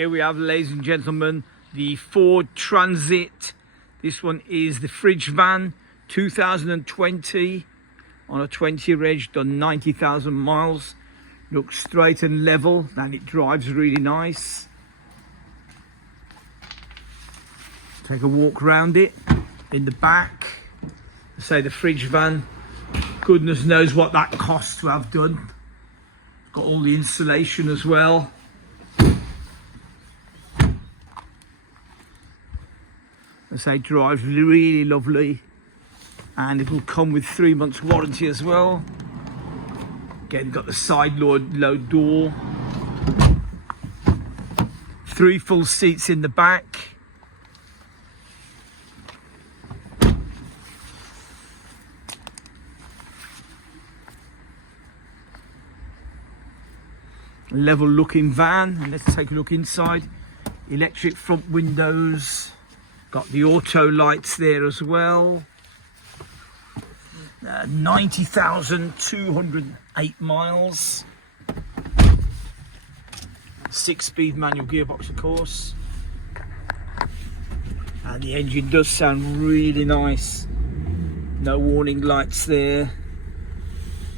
Here we have, ladies and gentlemen, the Ford Transit. This one is the fridge van, 2020 on a 20 reg, done 90,000 miles. Looks straight and level, and it drives really nice. Take a walk around it. In the back, say the fridge van, goodness knows what that costs to have done. Got all the insulation as well. I say drives really lovely, and it will come with 3 months warranty as well. Again, got the side load door, 3 full seats in the back. Level looking van, and let's take a look inside. Electric front windows, got the auto lights there as well. 90,208 miles. 6-speed manual gearbox, of course. And the engine does sound really nice. No warning lights there.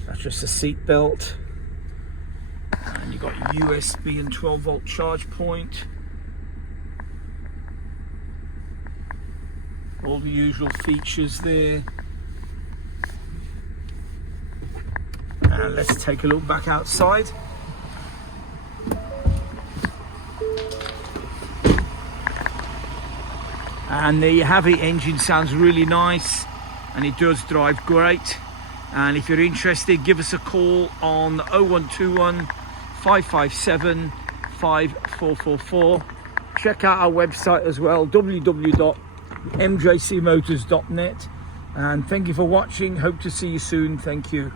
That's just a seat belt. And you've got USB and 12-volt charge point. All the usual features there. And let's take a look back outside. And there you have it. Engine sounds really nice, and it does drive great. And if you're interested, give us a call on 0121 557 5444. Check out our website as well, www.mjcmotors.net. And thank you for watching. Hope to see you soon. Thank you.